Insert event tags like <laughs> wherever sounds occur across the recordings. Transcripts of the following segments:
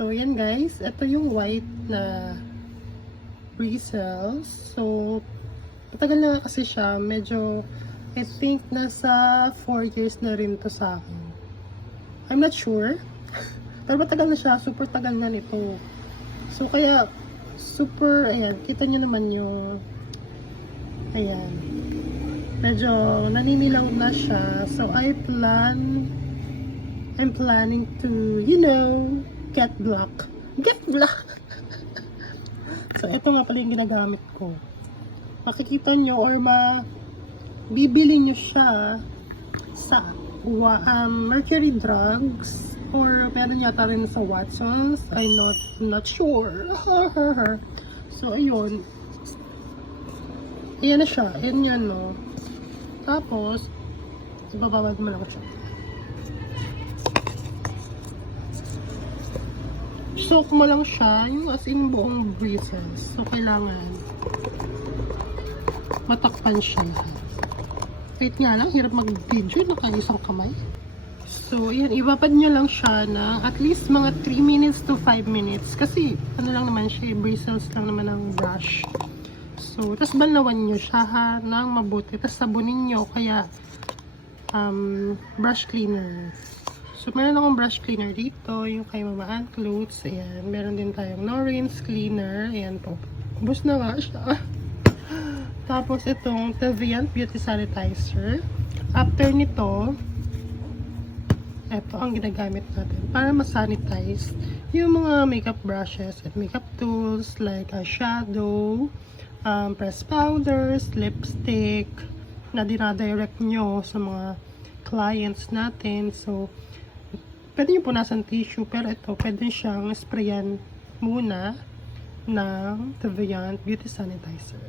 So, yan guys. Ito yung white na bristles. So, matagal na kasi siya. Medyo, I think, nasa 4 years na rin to sa akin. I'm not sure. <laughs> Pero matagal na siya. Super tagal na nito. So, kaya, super, ayan, kita nyo naman yung, ayan, medyo naninilaw na siya. So, I plan, I'm planning to, you know, get black. Get black! so, ito nga pala yung ginagamit ko. Makikita nyo or ma, bibili nyo siya sa um, Mercury Drugs or meron yata rin sa Watson's. I'm not, not sure. <laughs> so, ayun. Ayan na siya. Ayan yan, no. Tapos, ibababad mo lang siya. Soak mo lang siya, yung as in buong bristles. So, kailangan matakpan siya. Wait nga lang, hirap mag-video, naka-isang kamay. So, yan, ibabad nyo lang siya ng at least mga 3 minutes to 5 minutes. Kasi, ano lang naman siya, eh, bristles lang naman ng brush. So, tas balawan nyo siya ha, ng mabuti. Tas sabunin nyo, kaya, um, brush cleaner. So, meron akong brush cleaner dito, yung kay Mama Ann Clothes. Ayan, meron din tayong Norins cleaner. Ayan po. Ubus na nga siya. <gasps> Tapos, itong Teviant Beauty Sanitizer. After nito, ito ang ginagamit natin para ma-sanitize yung mga makeup brushes and makeup tools like eyeshadow, um, press powders, lipstick na dinadirect nyo sa mga clients natin. So, pwede nyo punasan tissue pero ito, pwede siyang sprayan muna ng Teviant Beauty Sanitizer.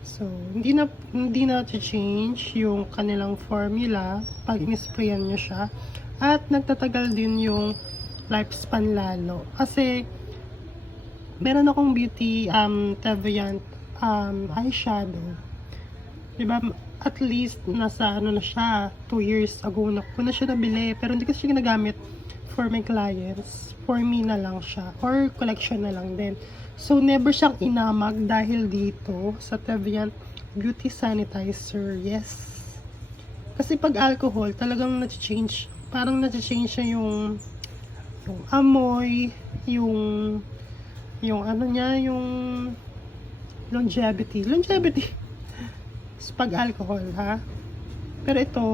So, hindi na hindi na change yung kanilang formula pag in-sprayan nyo siya. At nagtatagal din yung lifespan lalo. Kasi, meron akong beauty um, Teviant um, eyeshadow. Diba, at least nasa ano na siya, 2 years ago na ko na siya nabili. Pero hindi ko siya ginagamit for my clients. For me na lang siya. Or collection na lang din. So, never siyang inamag dahil dito sa Teviant Beauty Sanitizer. Yes. Kasi pag alcohol, talagang na-change. Parang na-change siya yung yung amoy, yung yung ano niya, yung longevity. Longevity. Sa pag alcohol, ha? Pero ito,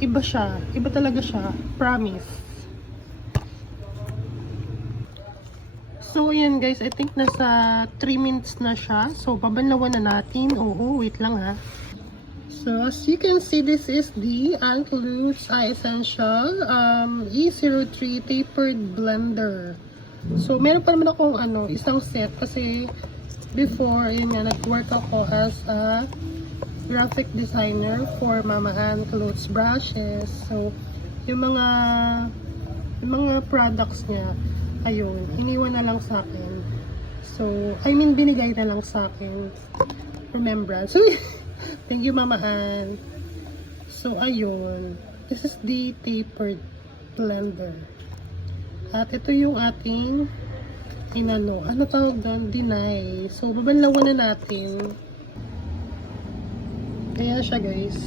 iba siya. Iba talaga siya. Promise. So, ayan guys. I think nasa 3 minutes na siya. So, babanlawan na natin. Oo, wait lang ha. So, as you can see, this is the Antloots Eye Essential um, E03 Tapered Blender. So, meron pa naman akong ano, isang set kasi before, yun nga, nag-work ako as a graphic designer for Mama Ann Clothes Brushes. So, yung mga yung mga products niya, ayun, iniwan na lang sa akin. So, I mean, binigay na lang sa akin. Remembrance. So, <laughs> thank you, Mama Ann. So, ayun. This is the tapered blender. At ito yung ating inano. Ano tawag doon? Deny. So, babanlawan na natin. Ayan siya, guys.